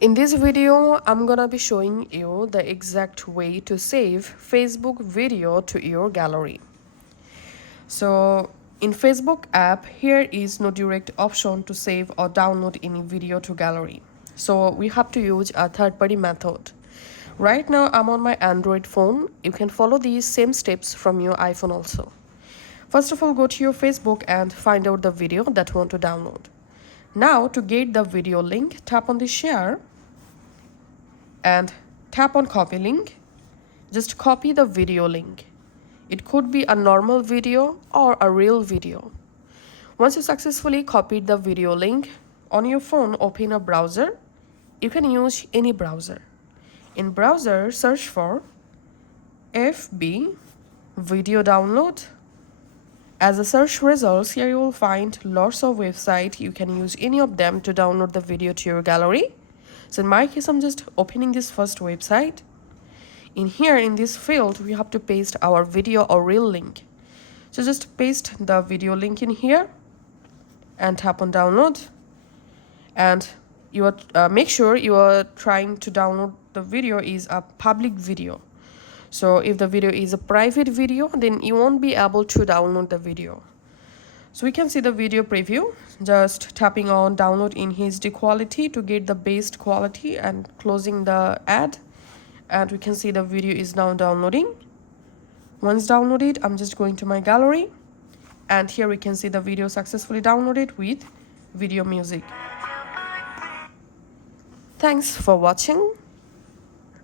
In this video, I'm gonna be showing you the exact way to save Facebook video to your gallery. So in Facebook app, here is no direct option to save or download any video to gallery. So we have to use a third-party method. Right now, I'm on my Android phone. You can follow these same steps from your iPhone also. First of all, go to your Facebook and find out the video that you want to download. Now, to get the video link, tap on the share and tap on copy link. Just copy the video link. It could be a normal video or a real video. Once you successfully copied the video link, on your phone open a browser. You can use any browser. In browser, search for FB video download. As a search results, here you will find lots of websites. You can use any of them to download the video to your gallery. So in my case, I'm just opening this first website. In here, in this field, we have to paste our video or reel link. So just paste the video link in here and tap on download. And you are, make sure you are trying to download the video is a public video. So if the video is a private video, then you won't be able to download the video. So we can see the video preview, just tapping on download in HD quality to get the best quality and closing the ad. And we can see the video is now downloading. Once downloaded, I'm just going to my gallery. And here we can see the video successfully downloaded with video music. Thanks for watching.